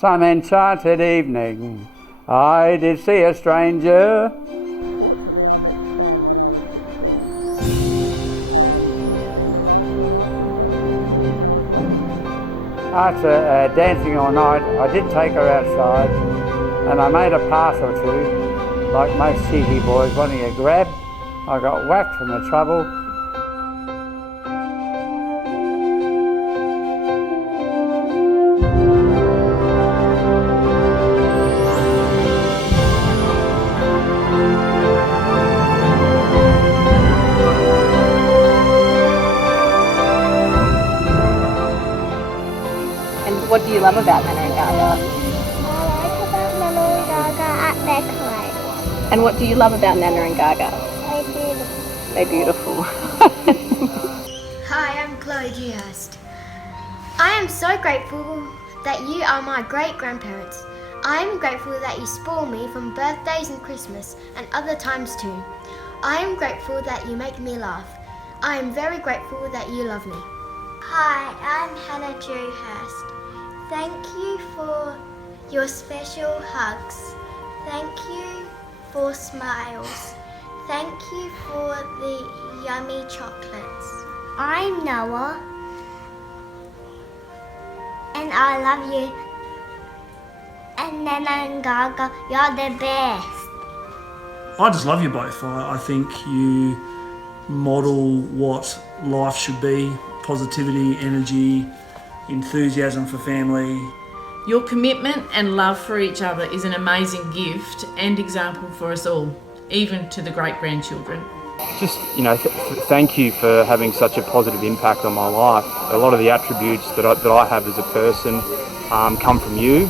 Some enchanted evening I did see a stranger. After dancing all night, I did take her outside and I made a pass or two. Like most city boys wanting a grab, I got whacked from the trouble. And what do you love about Nana and Gaga? I like about Nana and Gaga at their time. And what do you love about Nana and Gaga? They're They're beautiful. beautiful. Hi, I'm Chloe Dewhurst. I am so grateful that you are my great-grandparents. I am grateful that you spoil me from birthdays and Christmas and other times too. I am grateful that you make me laugh. I am very grateful that you love me. Hi, I'm Hannah Dewhurst. Thank you for your special hugs. Thank you for smiles. Thank you for the yummy chocolates. I'm Noah. And I love you. And Nana and Gaga, you're the best. I just love you both. I think you model what life should be: positivity, energy, enthusiasm for family. Your commitment and love for each other is an amazing gift and example for us all, even to the great-grandchildren. Just, thank you for having such a positive impact on my life. A lot of the attributes that I have as a person come from you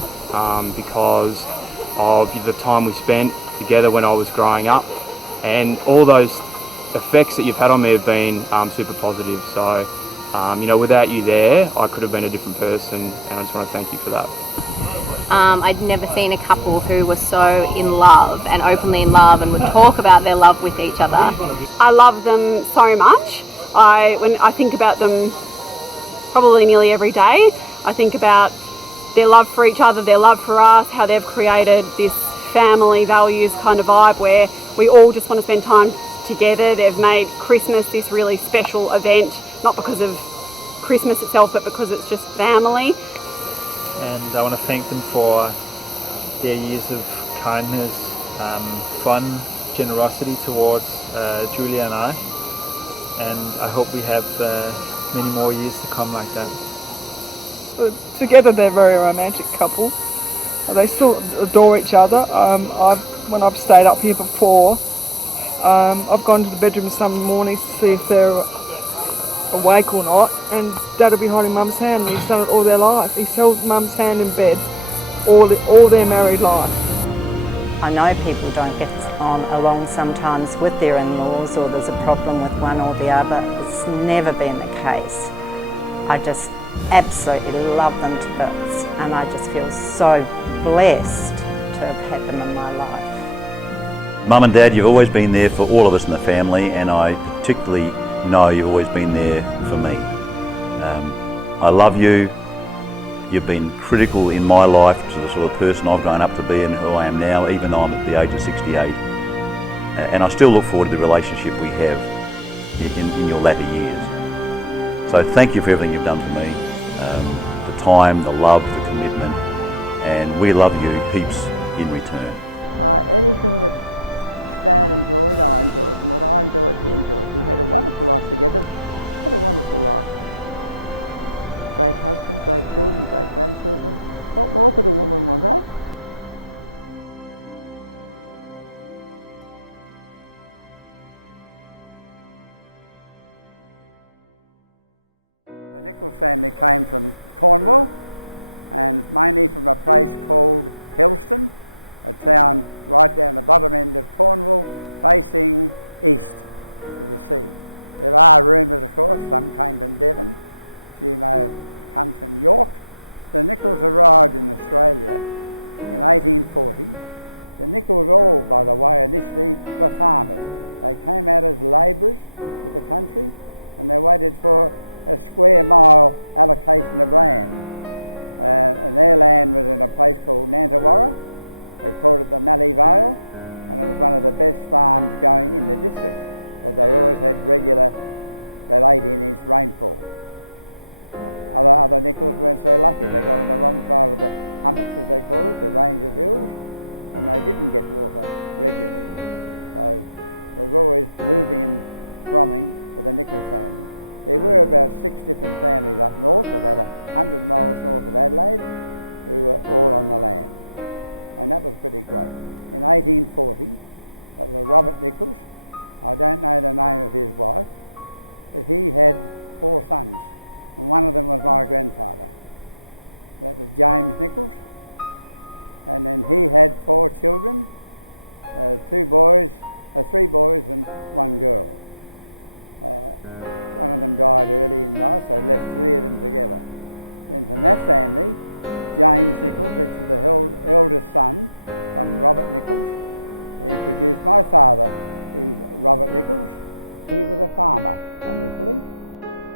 because of the time we spent together when I was growing up, and all those effects that you've had on me have been super positive. So, without you there, I could have been a different person, and I just want to thank you for that. I'd never seen a couple who were so in love and openly in love and would talk about their love with each other. I love them so much. When I think about them probably nearly every day, I think about their love for each other, their love for us, how they've created this family values kind of vibe where we all just want to spend time together. They've made Christmas this really special event, not because of Christmas itself, but because it's just family. And I want to thank them for their years of kindness, fun, generosity towards Julia and I. And I hope we have many more years to come like that. Together they're a very romantic couple. They still adore each other. When I've stayed up here before, I've gone to the bedroom some mornings to see if they're awake or not, and Dad will be holding Mum's hand, and he's done it all their life. He's held Mum's hand in bed all their married life. I know people don't get on along sometimes with their in-laws, or there's a problem with one or the other. It's never been the case. I just absolutely love them to bits, and I just feel so blessed to have had them in my life. Mum and Dad, you've always been there for all of us in the family, and I particularly know you've always been there for me. I love you. You've been critical in my life to the sort of person I've grown up to be and who I am now, even though I'm at the age of 68. And I still look forward to the relationship we have in your latter years. So thank you for everything you've done for me. The time, the love, the commitment, and we love you heaps in return.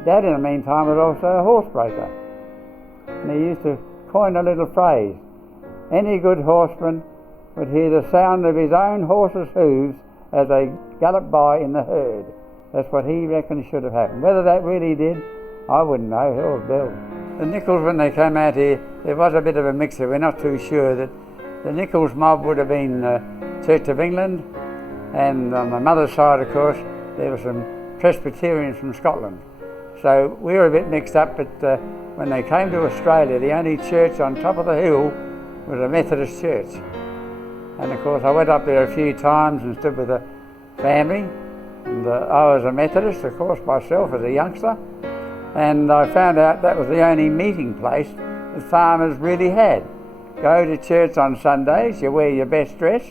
Dad, in the meantime, was also a horse breaker. And he used to coin a little phrase: any good horseman would hear the sound of his own horse's hooves as they galloped by in the herd. That's what he reckoned should have happened. Whether that really did, I wouldn't know. Hell, Bill. The Nicholls, when they came out here, there was a bit of a mixer. We're not too sure. That the Nicholls mob would have been Church of England, and on my mother's side, of course, there were some Presbyterians from Scotland. So we were a bit mixed up, but when they came to Australia, the only church on top of the hill was a Methodist church. And of course I went up there a few times and stood with the family, and I was a Methodist, of course, myself as a youngster, and I found out that was the only meeting place that farmers really had. Go to church on Sundays, you wear your best dress,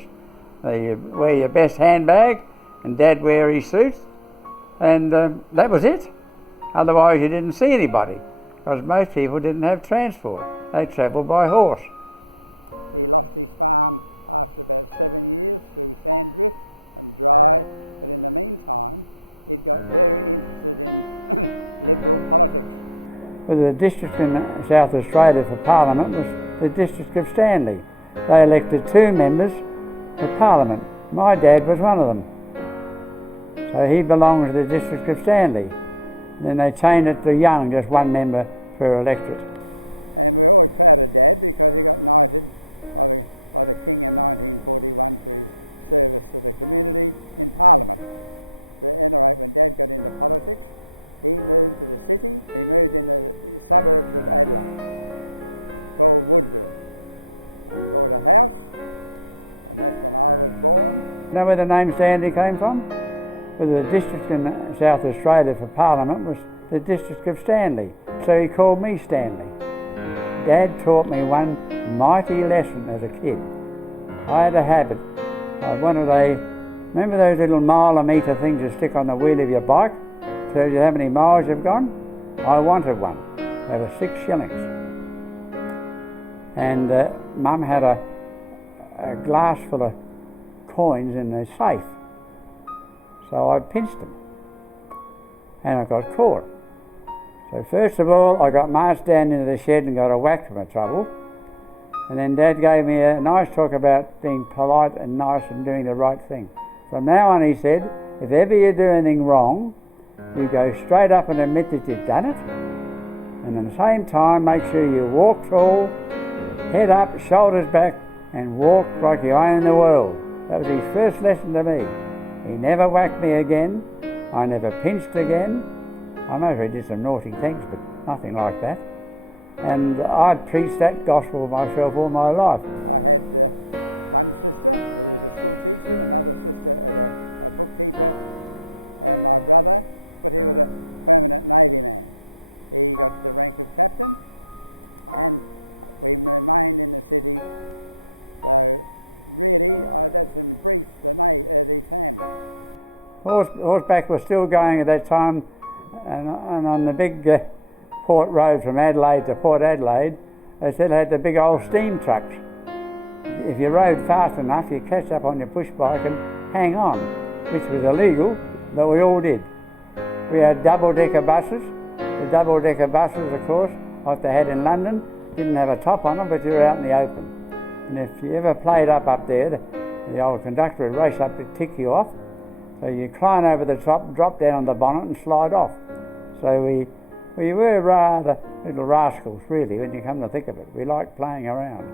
you wear your best handbag, and Dad wear his suit, and that was it. Otherwise you didn't see anybody, because most people didn't have transport. They travelled by horse. Well, the district in South Australia for Parliament was the district of Stanley. They elected 2 members for Parliament. My dad was one of them. So he belonged to the district of Stanley. Then they changed it to Young, just 1 member per electorate. Know where the name Stanley came from? Well, the district in South Australia for Parliament was the district of Stanley, so he called me Stanley. Dad taught me one mighty lesson as a kid. I had a habit of one of remember those little mile-a-metre things you stick on the wheel of your bike? Tells you how many miles you've gone? I wanted one. They were 6 shillings. And Mum had a glass full of coins in the safe. So I pinched them. And I got caught. So first of all, I got marched down into the shed and got a whack for my trouble. And then Dad gave me a nice talk about being polite and nice and doing the right thing. From now on, he said, if ever you do anything wrong, you go straight up and admit that you've done it. And at the same time, make sure you walk tall, head up, shoulders back, and walk like you own the world. That was his first lesson to me. He never whacked me again. I never pinched again. I know he did some naughty things, but nothing like that. And I'd preached that gospel myself all my life. Horseback was still going at that time, and on the big port road from Adelaide to Port Adelaide, they still had the big old steam trucks. If you rode fast enough, you catch up on your push bike and hang on, which was illegal, but we all did. We had double-decker buses. The double-decker buses, of course, like they had in London, didn't have a top on them, but you were out in the open. And if you ever played up there, the old conductor would race up to tick you off. So you climb over the top, drop down on the bonnet and slide off. So we were rather little rascals, really, when you come to think of it. We liked playing around.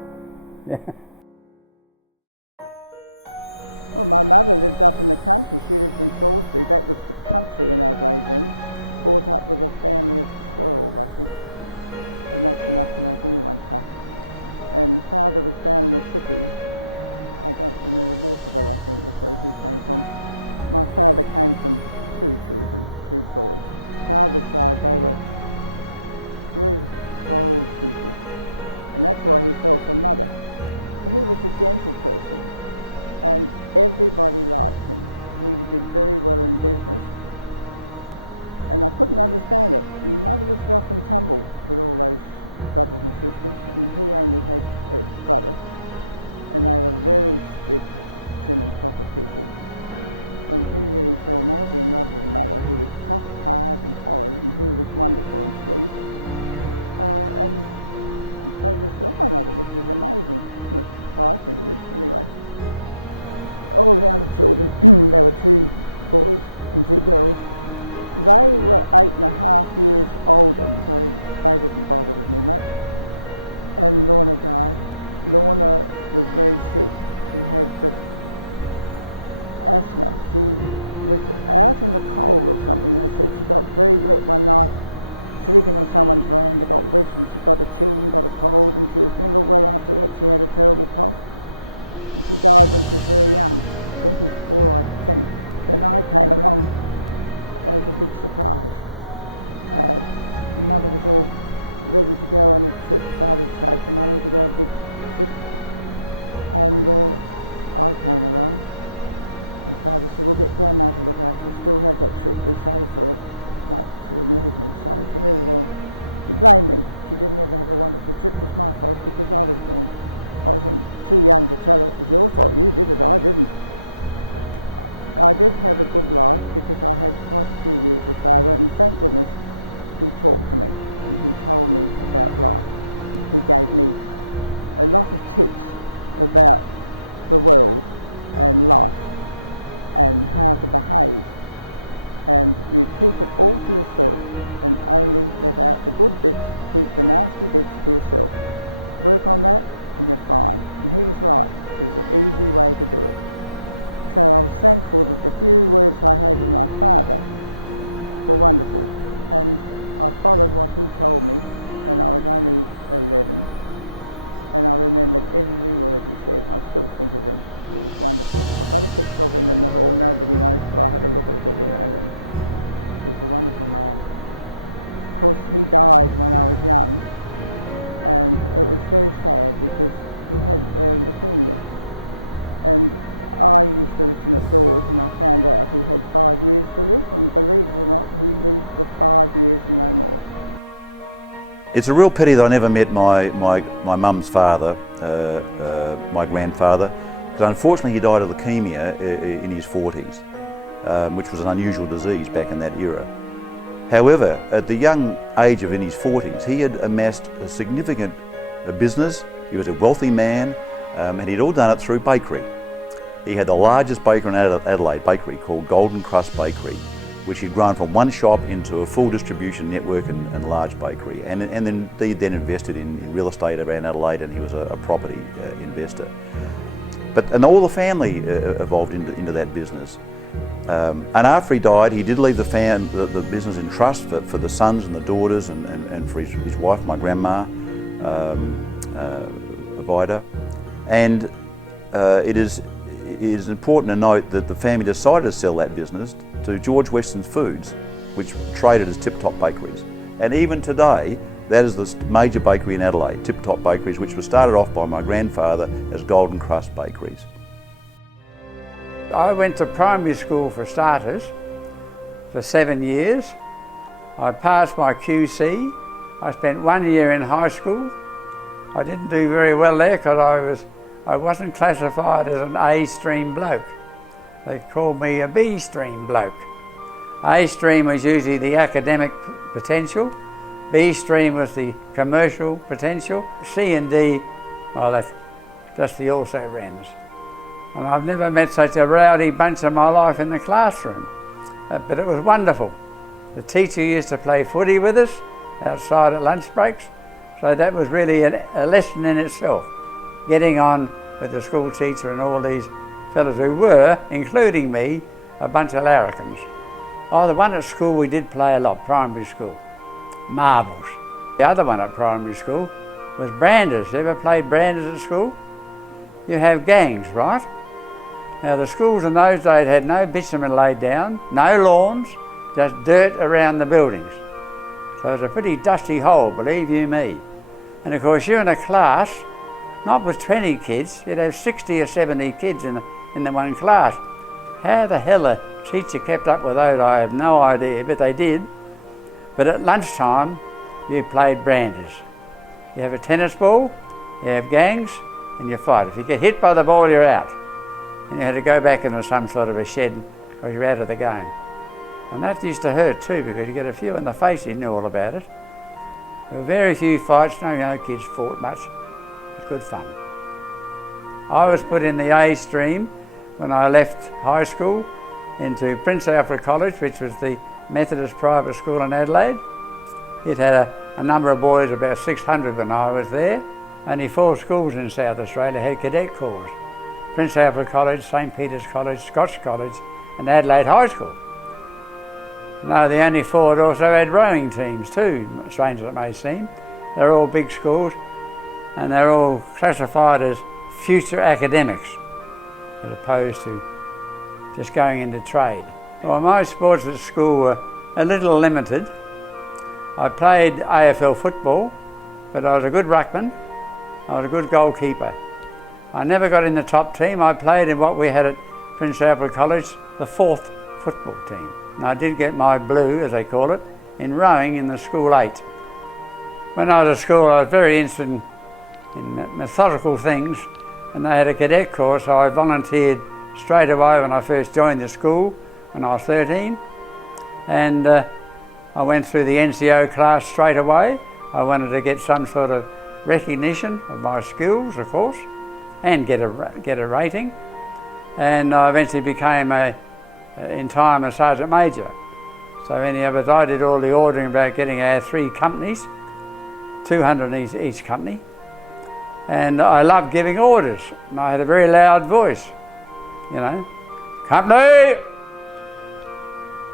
It's a real pity that I never met my mum's father, my grandfather, because unfortunately he died of leukemia in his 40s, which was an unusual disease back in that era. However, at the young age of in his 40s, he had amassed a significant business. He was a wealthy man, and he'd all done it through bakery. He had the largest bakery in Adelaide, bakery called Golden Crust Bakery, which he'd grown from one shop into a full distribution network and large bakery. And then he then invested in real estate around Adelaide, and he was a property investor. And all the family evolved into that business. And after he died, he did leave the business in trust for the sons and the daughters and for his wife, my grandma, Vida. And it is important to note that the family decided to sell that business to George Weston's Foods, which traded as Tip Top Bakeries. And even today, that is the major bakery in Adelaide, Tip Top Bakeries, which was started off by my grandfather as Golden Crust Bakeries. I went to primary school for starters for 7 years. I passed my QC. I spent 1 year in high school. I didn't do very well there because I wasn't classified as an A stream bloke. They called me a B stream bloke. A stream was usually the academic potential. B stream was the commercial potential. C and D, well, that's just the also-rans. And I've never met such a rowdy bunch in my life in the classroom. But it was wonderful. The teacher used to play footy with us outside at lunch breaks. So that was really a lesson in itself. Getting on with the school teacher and all these fellas who were, including me, a bunch of larrikins. Oh, the one at school we did play a lot, primary school. Marbles. The other one at primary school was branders. You ever played branders at school? You have gangs, right? Now the schools in those days had no bitumen laid down, no lawns, just dirt around the buildings. So it was a pretty dusty hole, believe you me. And of course you're in a class, not with 20 kids, you'd have 60 or 70 kids in the one class. How the hell a teacher kept up with those, I have no idea, but they did. But at lunchtime, you played branders. You have a tennis ball, you have gangs, and you fight. If you get hit by the ball, you're out. And you had to go back into some sort of a shed, or you're out of the game. And that used to hurt too, because you get a few in the face, you knew all about it. There were very few fights, no kids fought much. It was good fun. I was put in the A stream when I left high school into Prince Alfred College, which was the Methodist private school in Adelaide. It had a number of boys, about 600 when I was there. Only 4 schools in South Australia had cadet corps. Prince Alfred College, St Peter's College, Scotch College and Adelaide High School. No, the only 4 that also had rowing teams too, strange as it may seem. They're all big schools and they're all classified as future academics as opposed to just going into trade. Well, my sports at school were a little limited. I played AFL football, but I was a good ruckman. I was a good goalkeeper. I never got in the top team. I played in what we had at Prince Alfred College, the 4th football team. And I did get my blue, as they call it, in rowing in the school 8. When I was at school, I was very interested in methodical things, and they had a cadet course, so I volunteered straight away when I first joined the school when I was 13. And I went through the NCO class straight away. I wanted to get some sort of recognition of my skills, of course, and get a rating. And I eventually became in time a sergeant major. So anyhow, I did all the ordering about getting our 3 companies, 200 in each company. And I loved giving orders. And I had a very loud voice, you know, company!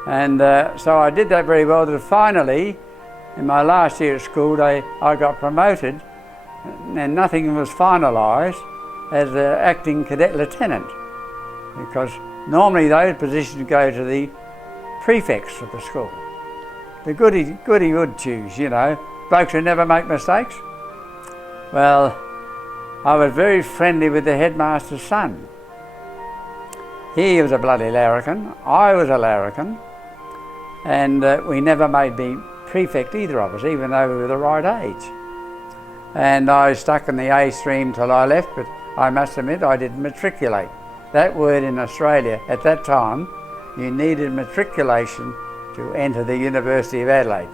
And so I did that very well. That finally, in my last year at school, I got promoted, and nothing was finalised as an acting cadet lieutenant, because normally those positions go to the prefects of the school. The goody good choose, you know, blokes who never make mistakes. Well, I was very friendly with the headmaster's son. He was a bloody larrikin, I was a larrikin, and we never made prefect, either of us, even though we were the right age. And I stuck in the A stream till I left, but I must admit I didn't matriculate. That word in Australia at that time, you needed matriculation to enter the University of Adelaide.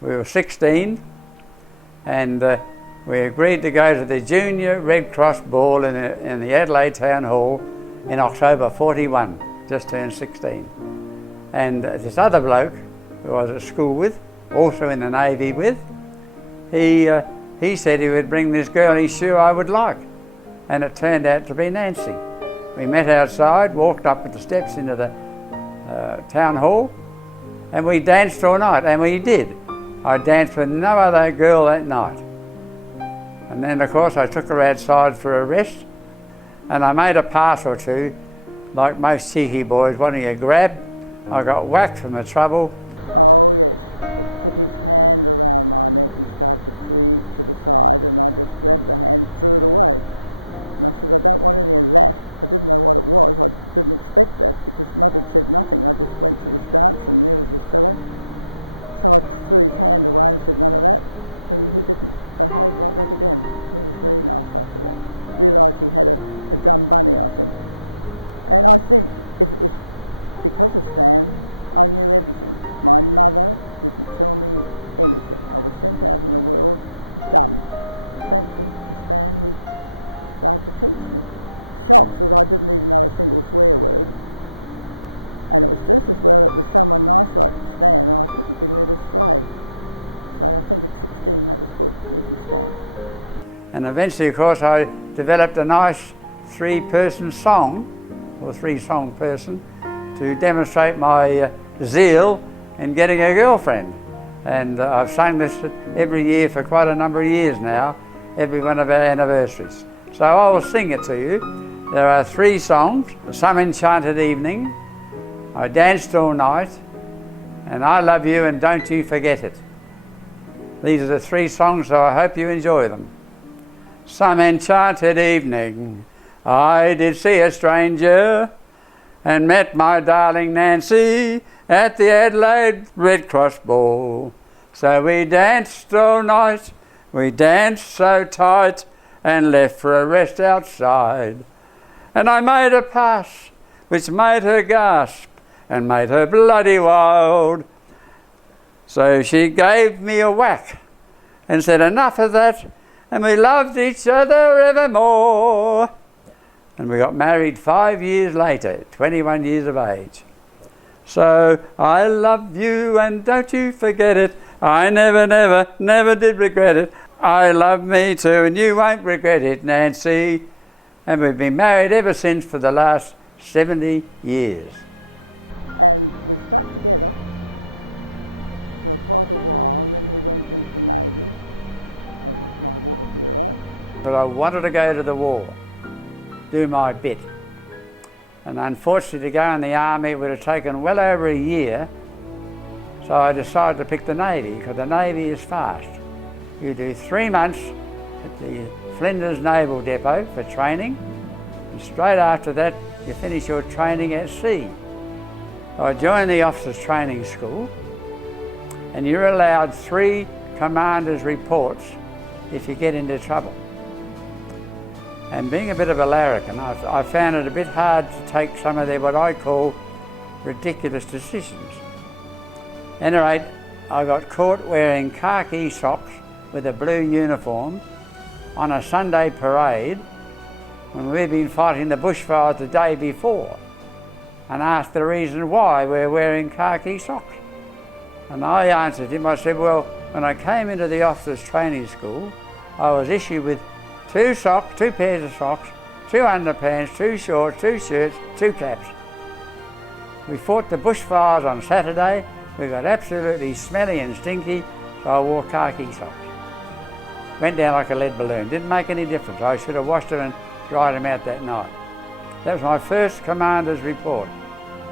We were 16 and we agreed to go to the Junior Red Cross Ball in the Adelaide Town Hall in October 41, just turned 16. And this other bloke who I was at school with, also in the Navy with, he said he would bring this girl he's sure I would like. And it turned out to be Nancy. We met outside, walked up the steps into the town hall, and we danced all night, and we did. I danced with no other girl that night. And then of course I took her outside for a rest, and I made a pass or two, like most cheeky boys wanting a grab. I got whacked from the trouble. And eventually, of course, I developed a nice three-person song, or three-song person, to demonstrate my zeal in getting a girlfriend. And I've sung this every year for quite a number of years now, every one of our anniversaries. So I will sing it to you. There are 3 songs: Some Enchanted Evening, I Danced All Night, and I Love You and Don't You Forget It. These are the 3 songs, so I hope you enjoy them. Some enchanted evening, I did see a stranger and met my darling Nancy at the Adelaide Red Cross ball. So we danced all night, we danced so tight, and left for a rest outside. And I made a pass which made her gasp and made her bloody wild. So she gave me a whack and said, enough of that, and we loved each other evermore. And we got married 5 years later, 21 years of age. So I love you and don't you forget it. I never, never, never did regret it. I love me too and you won't regret it, Nancy. And we've been married ever since for the last 70 years. But I wanted to go to the war, do my bit. And unfortunately, to go in the army it would have taken well over a year, so I decided to pick the Navy, because the Navy is fast. You do 3 months at the Flinders Naval Depot for training, and straight after that you finish your training at sea. I joined the Officers Training School, and you're allowed 3 commanders' reports if you get into trouble. And being a bit of a larrikin, I found it a bit hard to take some of their what I call ridiculous decisions. At any rate, I got caught wearing khaki socks with a blue uniform on a Sunday parade when we'd been fighting the bushfires the day before, and asked the reason why we're wearing khaki socks. And I answered him, I said, well, when I came into the Officers Training School, I was issued with 2 socks, 2 pairs of socks, 2 underpants, 2 shorts, 2 shirts, 2 caps. We fought the bushfires on Saturday. We got absolutely smelly and stinky, so I wore khaki socks. Went down like a lead balloon. Didn't make any difference. I should have washed them and dried them out that night. That was my first commander's report.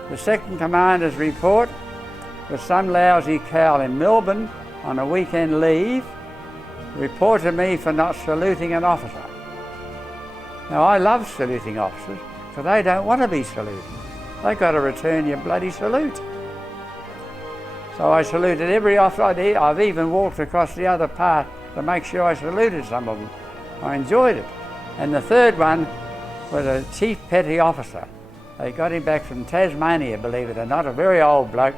The second commander's report was some lousy cow in Melbourne on a weekend leave reported me for not saluting an officer. Now I love saluting officers, because they don't want to be saluted. They've got to return your bloody salute. So I saluted every officer I did. I've even walked across the other path to make sure I saluted some of them. I enjoyed it. And the third one was a chief petty officer. They got him back from Tasmania, believe it or not, a very old bloke.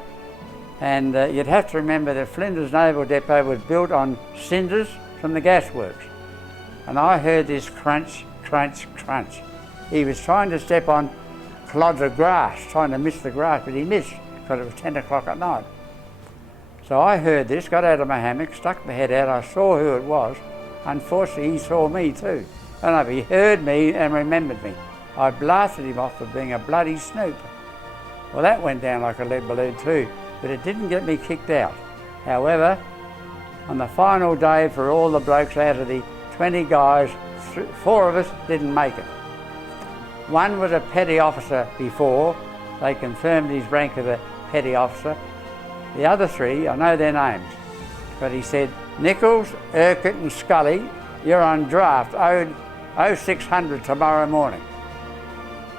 And you'd have to remember that Flinders Naval Depot was built on cinders from the gasworks. And I heard this crunch, crunch, crunch. He was trying to step on clods of grass, trying to miss the grass, but he missed because it was 10 o'clock at night. So I heard this, got out of my hammock, stuck my head out, I saw who it was. Unfortunately, he saw me too. I don't know if he heard me and remembered me. I blasted him off for being a bloody snoop. Well, that went down like a lead balloon too, but it didn't get me kicked out. However, on the final day for all the blokes out of the 20 guys, 4 of us didn't make it. One was a petty officer before. They confirmed his rank as a petty officer. The other 3, I know their names, but he said, Nicholls, Urquhart and Scully, you're on draft 0600 tomorrow morning.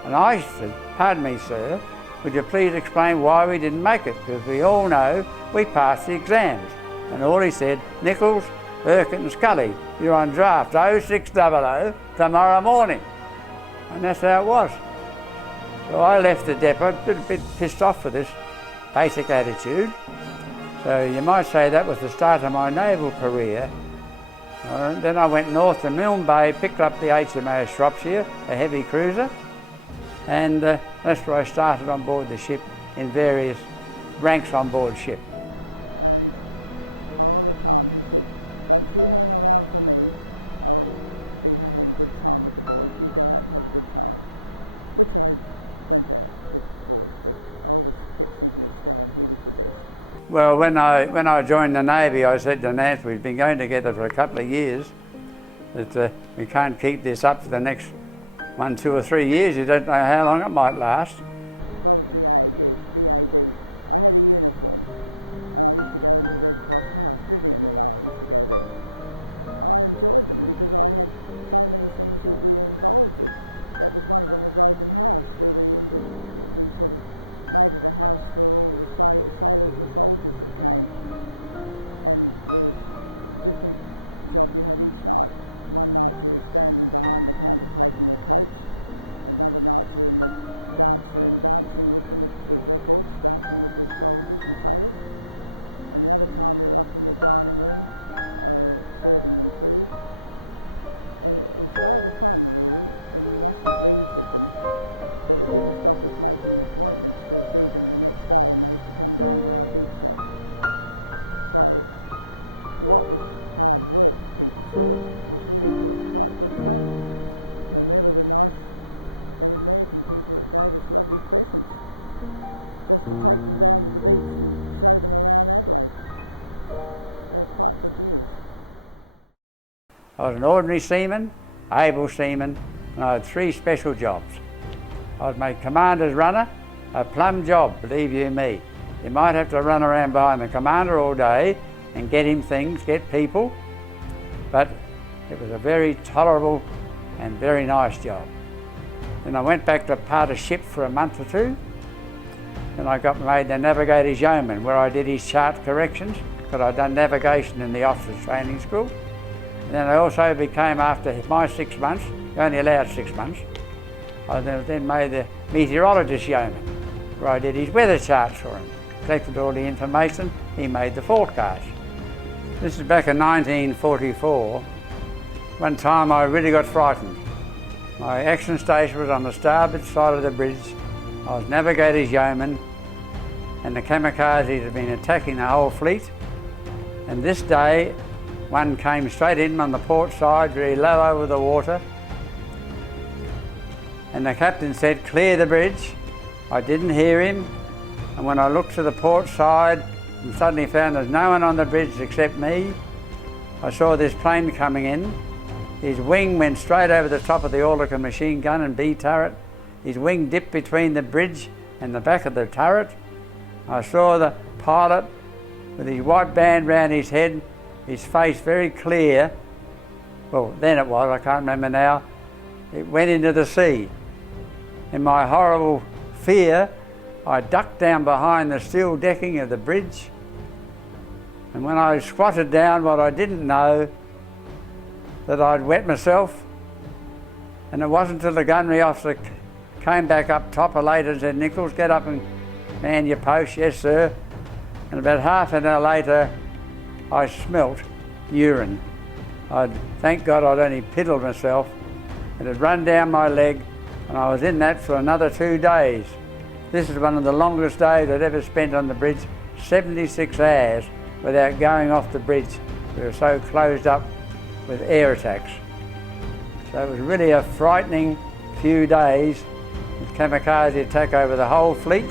And I said, pardon me, sir, would you please explain why we didn't make it? Because we all know we passed the exams. And all he said, Nicholls, Urquhart and Scully, you're on draft 0600 tomorrow morning. And that's how it was. So I left the depot, a bit pissed off with this basic attitude. So you might say that was the start of my naval career. Then I went north to Milne Bay, picked up the HMAS Shropshire, a heavy cruiser, and that's where I started on board the ship in various ranks on board ship. Well, when I joined the Navy, I said to Nancy, we've been going together for a couple of years, that we can't keep this up for the next 1, 2 or 3 years. You don't know how long it might last. I was an ordinary seaman, able seaman, and I had 3 special jobs. I was made commander's runner, a plum job, believe you me. You might have to run around behind the commander all day and get him things, get people, but it was a very tolerable and very nice job. Then I went back to part a ship for a month or 2. Then I got made the navigator's yeoman, where I did his chart corrections, because I'd done navigation in the officers' training school. And then I also became, after my 6 months, only allowed 6 months, I then made the meteorologist yeoman, where I did his weather charts for him, collected all the information, he made the forecast. This is back in 1944. One time I really got frightened. My action station was on the starboard side of the bridge. I was navigator's yeoman, and the kamikazes had been attacking the whole fleet. And this day, one came straight in on the port side, very low over the water. And the captain said, "Clear the bridge." I didn't hear him. And when I looked to the port side and suddenly found there's no one on the bridge except me, I saw this plane coming in. His wing went straight over the top of the Oerlikon machine gun and B turret. His wing dipped between the bridge and the back of the turret. I saw the pilot with his white band round his head, his face very clear. Well, then it was, I can't remember now. It went into the sea. In my horrible fear, I ducked down behind the steel decking of the bridge. And when I squatted down, what I didn't know, that I'd wet myself. And it wasn't until the gunnery officer came back up top later and said, "Nicholls, get up and man your post." "Yes, sir." And about half an hour later, I smelt urine. Thank God I'd only piddled myself. It had run down my leg, and I was in that for another 2 days. This is one of the longest days I'd ever spent on the bridge, 76 hours without going off the bridge. We were so closed up with air attacks. So it was really a frightening few days with kamikaze attack over the whole fleet.